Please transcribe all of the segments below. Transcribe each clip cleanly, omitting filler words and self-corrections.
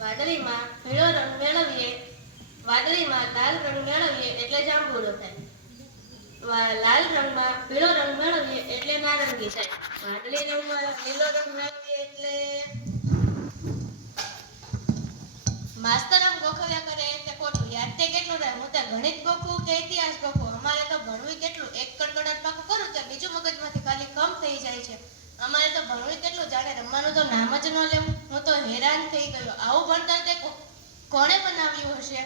વાદળીમાં પીળો રંગ મેળવીએ, વાદળીમાં લાલ રંગ મેળવીએ એટલે જાંબુડો થાય. લાલ રંગમાં પીળો રંગ મેળવીએ એટલે નારંગી થાય. વાદળી રંગમાં લીલો રંગ મેળવીએ એટલે માસ્તર આમ ગોખવ્યા કરે એટલે ખોટું. યાદ તે કેટલું રહે? હું તો ગણિત ગોખું કે ઇતિહાસ ગોખું? અમારે તો ભણવું કેટલું? એક કડકડાટ પાકું કરું તો બીજું મગજમાંથી ખાલી કમ થઈ જાય છે. અમારે તો ભણવું કેટલું, જાણે રમવાનું તો નામ જ ન લેવું. હું તો હેરાન થઈ ગયો. આવું ભણતર તે કોણે બનાવ્યું હશે?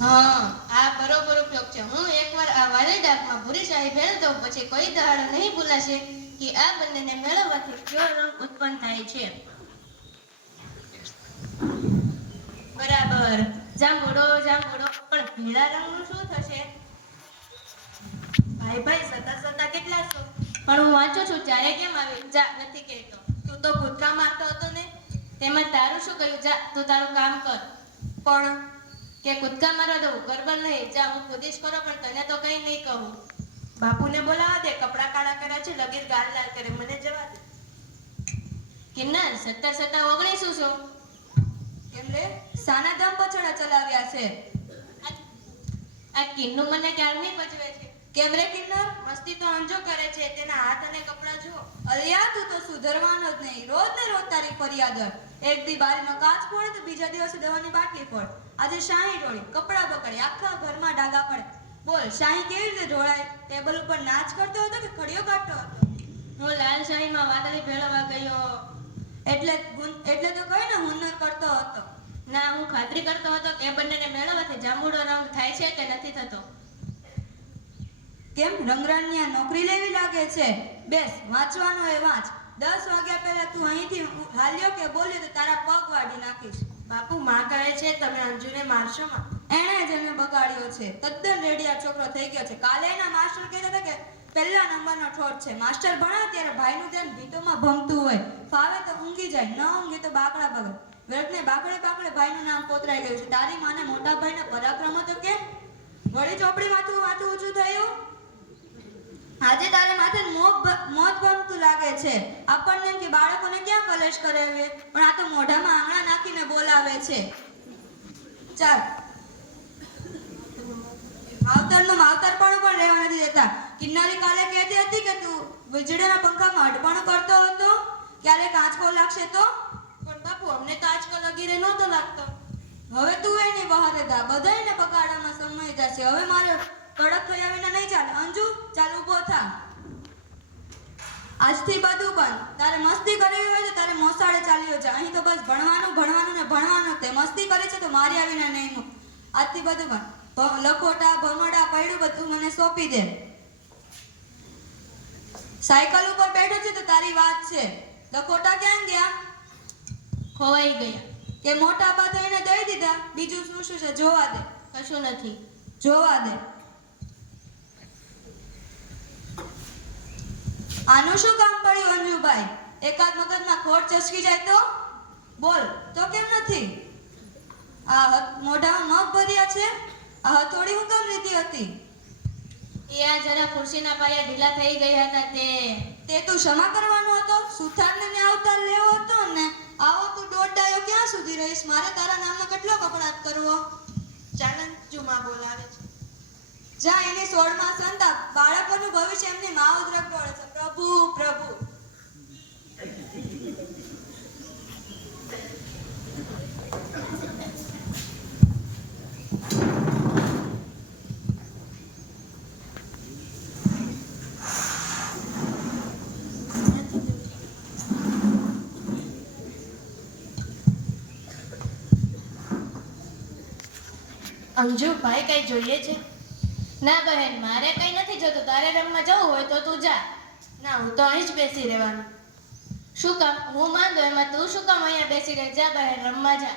હા, આ બરોબર ઉપયોગ છે. હું એકવાર આ વાલી ડાકમાં ભૂરી શાહી ભેળ દઉં પછી કોઈ દહાડો નહીં ભૂલાશે કે આ બંનેને મેળવવાથી કયો રંગ ઉત્પન્ન થાય છે. બરાબર, જાંબુડો જાંબુડો. પણ પીળા રંગનું શું થશે? ભાઈ ભાઈ સતા કેટલા છો? પણ હું વાંચું છું ત્યારે કેમ આવી? જા, નથી કહેતો. તું તો કૂદકા મારતો હતો ને, તેમાં તારું શું કહ્યું? જા, તું તારું કામ કર. પણ કે કૂદકા મારવા દઉં, ગરબર નહીં. જા, હું કૂદીશ કરો પણ તને તો કઈ નહીં કહું. બાપુને બોલાવા દે, કપડા કાળા કર્યા છે, લગીર ગાલ લાલ કરે, મને જવા દે. કિન્નર 17 19 છો? કેમ રે? સાના દમ પછડા ચલાવ્યા છે? આ કિન્નુ મને ક્યારની પજવે છે. કેમ રે કિન્નર? મસ્તી તો અંજો કરે છે, તેના હાથ અને કપડા જુઓ. અલ્યા, તું તો સુધરવાનો જ નહીં. રોજ ને રોજ તારી ફરિયાદ. એક દી બારીનો કાચ ફોડે તો બીજા દિવસે દવાની બાટલી ફોડ. આજે શાહી ઢોળી, કપડા બગડે, આખા ઘરમાં ડાઘા પડે. બોલ, શાહી કેવી રીતે ઢોળાય? ટેબલ ઉપર નાચ કરતો હતો કે ખડીયો કાઢતો હતો? હું લાલ શાહીમાં વાદળી ભેળવવા ગયો. એટલે તો કહી ને હુન્નર કરતો હતો. ના, હું ખાતરી કરતો હતો કે એ બંનેને મેળવવાથી જાંબુડો રંગ થાય છે કે નથી થતો. કેમ, રંગરાણિયા નોકરી લેવી લાગે છે? બેસ, વાંચવાનો એ વાંચ. 10 વાગ્યા પહેલા તું અહીંથી હાલ્યો કે બોલ્યો તો તારા પગ વાડી નાખીશ. બાપુ, માં કહે છે તમે અંજુને મારશો માં. એણે જ એને બગાડ્યો છે. તદ્દન રેડિયા છોકરો થઈ ગયો છે. કાલે એના માસ્ટર કહેતા હતા કે પહેલા નંબરનો ઠોઠ છે. માસ્ટર ભણાવે ત્યારે ભાઈનું ધ્યાન ગીતોમાં ભમતું હોય. ફાવે તો ઊંઘી જાય, ન ઊંઘે તો બાકડા બગડે. વ્રતને બાકડે ભાઈનું નામ કોતરાઈ ગયું છે. તારી માને મોટા ભાઈના પરાક્રમ હતો કે વળી ચોપડી માથું ઊંચું થયું. આજે તારે માથે મોત ભમતું લાગે છે. આપણને એમ કે બાળકોને ક્યાં કલેશ કરાવે, પણ આ તો મોઢામાં આંગળા નાખીને બોલાવે છે. ચાલ, માવતરપણું પણ રહેવા નથી દેતા. કિન્નરી કાલે કહેતી હતી કે તું વીજળીના પંખામાં અડપણું કરતો હતો, ક્યારેક આંચકો લાગશે તો. પણ બાપુ, અમને તો આંચકો લગીરે નહોતો લાગતો. હવે તું એની બહાર દા, બધાયને બગાડવામાં સમય જશે. હવે મારે કડક થયા વિના નહીં ચાલે. અંજુ, ચાલ ઊભો થા. આજથી બધું બંધ. તારે મસ્તી કરવી હોય તો તારે મોસાળે ચાલ્યો છે. અહીં તો બસ ભણવાનું ને ભણવાનું. તે મસ્તી કરી છે તો માર્યા વિના નહીં મૂક. આજથી બધું બંધ. લખોટા ભમરડા પડ્યું બધું મને સોંપી દે. સાયકલ ઉપર બેઠો છે તો તારી વાત છે. લખોટા ક્યાં ગયા? ખોવાઈ ગયા. કે મોટા બા એને દઈ દીધા? બીજું શું છે જોવા દે. કશું નથી. જોવા દે. આનું શું કામ પડ્યું અંજુભાઈ? એકાદ મગજમાં ખોટ ચસકી જાય તો બોલ. તો કેમ નથી? આ મોઢામાં મગ ભર્યા છે. આ હથોડી હું કામ લીધી હતી? એ આ જરા ખુરશીના પાયા ઢીલા થઈ ગયા હતા તે તું ક્ષમા કરવાનો હતો. સુથારને ને અવતાર લેવો હતો ને. આવો તું દોડાયો ક્યાં સુધી રહીશ? મારે તારા નામનો કેટલો કકડાટ કરવો? ચાનંચુમાં બોલાવે છે. જા, એની સોળમાં સંતાપ. બાળકોનું ભવિષ્ય એમની માઓ દ્રક ડોળે છે. પ્રભુ પ્રભુ. અંજુ, ભાઈ કઈ જોઈએ છે? ના બહેન, મારે કઈ નથી જોતું. તારે રમવા જવું હોય તો તું જા. ના, હું તો અહીં જ બેસી રહેવાનું. શું કામ? હું માંદો એમાં તું શું કામ અહીંયા બેસી રહે? જા બહેન, રમવા જા.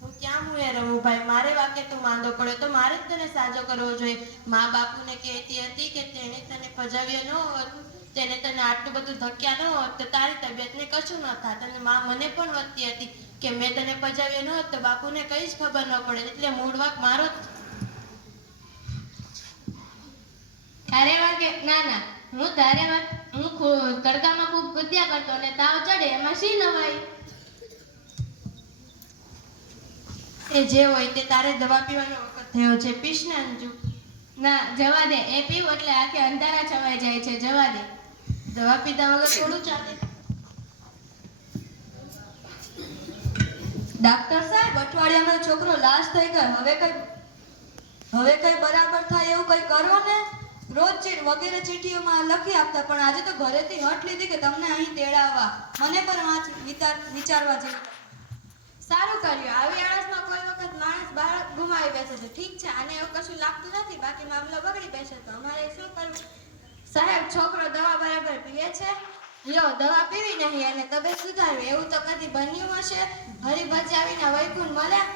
હું ક્યાં હું એ રમું ભાઈ? મારે વાકે તું માંદો પડે તો મારે જ તને સાજો કરવો જોઈએ. મા બાપુને કહેતી હતી કે તેને તને ફજાવ્યો ન હોત, તેને તને આટલું બધું ધક્યા ન હોત તો તારી તબિયતને કશું ન થાત. અને મા મને પણ વધતી હતી કે મેં તને પજાવ્યો ન હોત તો બાપુને કઈ જ ખબર ન પડે, એટલે મૂળ વાંક મારો જ. તારે વાંકે ના ના, હું તારે વાંક હું તડકામાં ખૂબ કૂદ્યા કરતો અને તાવ ચડે એમાં શી નવાઈ. એ જે હોય તે તારે દવા પીવાનો વખત થયો છે, પીશ ને અંજુ. ના જવા દે, એ પીવું એટલે આખે અંધારા છવાઈ જાય છે, જવા દે. દવા પીધા વગર થોડું ચાલે. ડાક્ટર સાહેબ, અઠવાડિયામાં તો છોકરો લાશ થઈ ગયો. હવે કઈ બરાબર થાય એવું કઈ કરો ને. રોજ ચીટ વગેરે ચીઠીઓમાં લખી આપતા, પણ આજે તો ઘરેથી હટ લીધી કે તમને અહીં તેડાવવા. મને પણ વિચારવા જેવું. સારું કર્યું. આવી આળસમાં કોઈ વખત માણસ બાળક ગુમાવી બેસે છે. ઠીક છે, આને એવું કશું લાગતું નથી, બાકી મામલો બગડી બેસે તો અમારે શું કરવું? સાહેબ, છોકરો દવા બરાબર પીએ છે? લ્યો, દવા પીવી નહીં અને તબિયત સુધારવી, એવું તો કદી બન્યું હશે? હરિભજાવીના વૈકુંઠ મળ્યા.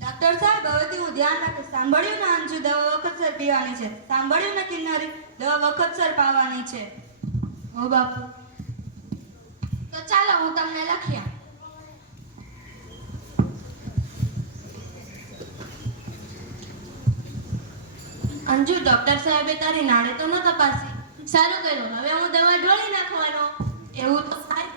ડાક્ટર સાહેબ, હવેથી હું ધ્યાન રાખીશ. સાંભળ્યું ને અંજુ, દવા વખતસર પીવાની છે. સાંભળ્યું ને કિન્નરી, દવા વખતસર પાવાની છે. ઓ બાપુ. તો ચાલો, હું તમને લખી આપું. અંજુ, ડોક્ટર સાહેબે તારી નાડે તો ન તપાસી. સારું કર્યું, હવે હું દવા ઢોળી નાખવાનો. એવું તો થાય.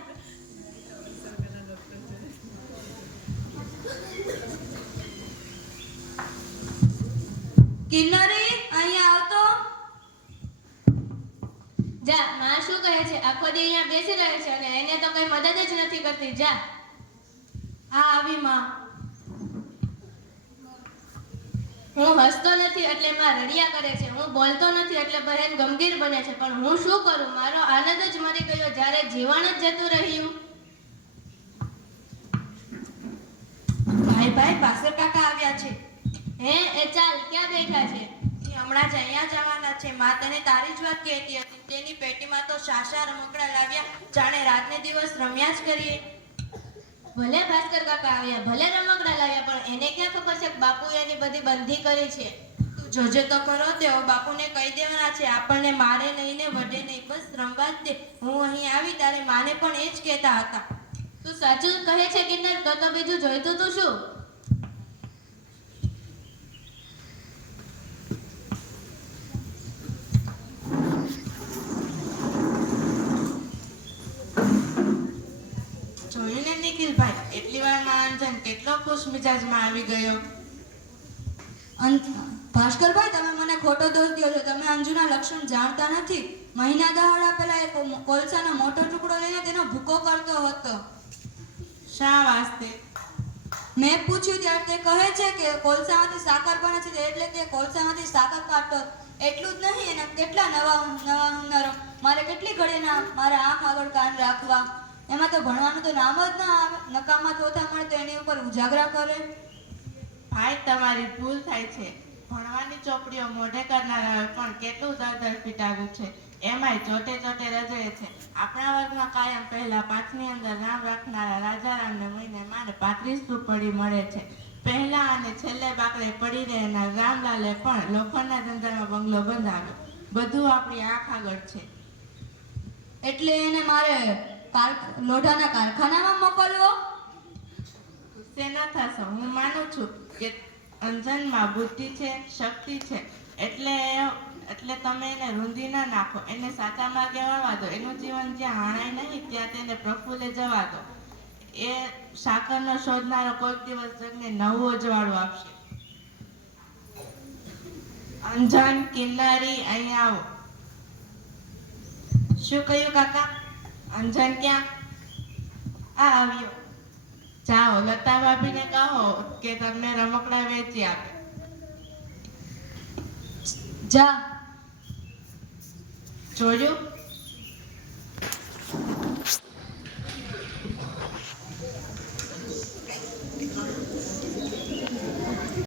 કિન્નરી, અહીંયા આવતો. જા, માં શું કહે છે? આખો દી અહીંયા બેસી રહે છે અને એને તો કઈ મદદ જ નથી કરતી. જા. હા, આવી માં. હું હસતો નથી એટલે માં રડિયા કરે છે, હું બોલતો નથી એટલે બહેન ગંભીર બને છે, પણ હું શું કરું? મારો આનંદ જ મરી ગયો જ્યારે જીવન જ જતું રહ્યું. ભાઈ પાસર કાકા આવ્યા છે. હે, એ ચાલ, ક્યાં બેઠા છે? હમણાં જ અહીંયા જવાના છે. માં તને તારી જ વાત કહેતી હતી. તેની પેટીમાં તો શાશા રમકડા લાવ્યા, જાણે રાતને દિવસ રમ્યા જ કરીએ. ભલે ભાસ્કર કાકા આવ્યા, ભલે રમકડા લાવ્યા, પણ એને ક્યાં ખબર છે કે બાપુ એની બધી બંધી કરી છે? તું જોજે તો ખરો, તેઓ બાપુને કહી દેવાના છે આપણને મારે નહીં ને વઢે નહીં, બસ રમવા જ દે. હું અહીં આવી તારે માને પણ એ જ કહેતા હતા. તું સાચું કહે છે કિન્નર? તો બીજું જોઈતું તું શું? જોયું ને નિખિલભાઈ, એટલી વારમાં અંજન કેટલો ખુશ મિજાજમાં આવી ગયો. ભાસ્કરભાઈ, તમે મને ખોટો દોષ દો છો. તમે અંજુના લક્ષણ જાણતા નથી. મહિના દહાડા પહેલા એક કોલસાનો મોટો ટુકડો લઈને તેનો ભૂકો કરતો હતો. શા વાસ્તે? મેં પૂછ્યું ત્યારે તે કહે છે કે કોલસામાંથી સાકર બને છે, એટલે તે કોલસામાંથી સાકર કાઢતો. એટલું જ નહીં, એના કેટલા નવા હુનરો. મારે કેટલી ઘડીના મારા આંખ આગળ કાન રાખવા. એમાં તો ભણવાનું તો નામ જ ના આવે. નકામા થોથા મળે તો એની ઉપર ઉજાગરા કરે. ભાઈ, તમારી ભૂલ થાય છે. ભણવાની ચોપડીઓ મોઢે કરનારા પણ કેટલું દર પીટાવ્યું છે, એમાંય ચોટે ચોટે રજે છે. આપણા વર્ગમાં કાયમ પહેલા 5ની અંદર નામ રાખનારા રાજારામને મહિને માને 35 રૂપડી મળે છે. પહેલા અને છેલ્લે બાકડે પડી રહેનાર રામલાલે પણ લોખંડના ધંધામાં બંગલો બંધાવ્યો. બધું આપણી આંખ આગળ છે. એટલે એને મારે લોઢાના કારખાનામાં મોકલવો. ગુસ્સે ન થશો. હું માનું છું કે અંજનમાં બુદ્ધિ છે, શક્તિ છે, એટલે તમે એને રૂંધી ના નાખો. એને સાચા માર્ગે વળવા દો. એનું જીવન જ્યાં હણાય નહીં ત્યાં તેને પ્રફુલ્લે જવા દો. એ સાકરનો શોધનારો કોઈક દિવસ જગને નવું અજવાળું આપશે. અંજન, કિન્નરી, અહીં આવો. શું કહ્યું કાકા? અંજન ક્યાં? આ આવ્યો. જાઓ, લતા ભાભીને કહો કે તમને રમકડા વેચી આપે. જા. જોયું?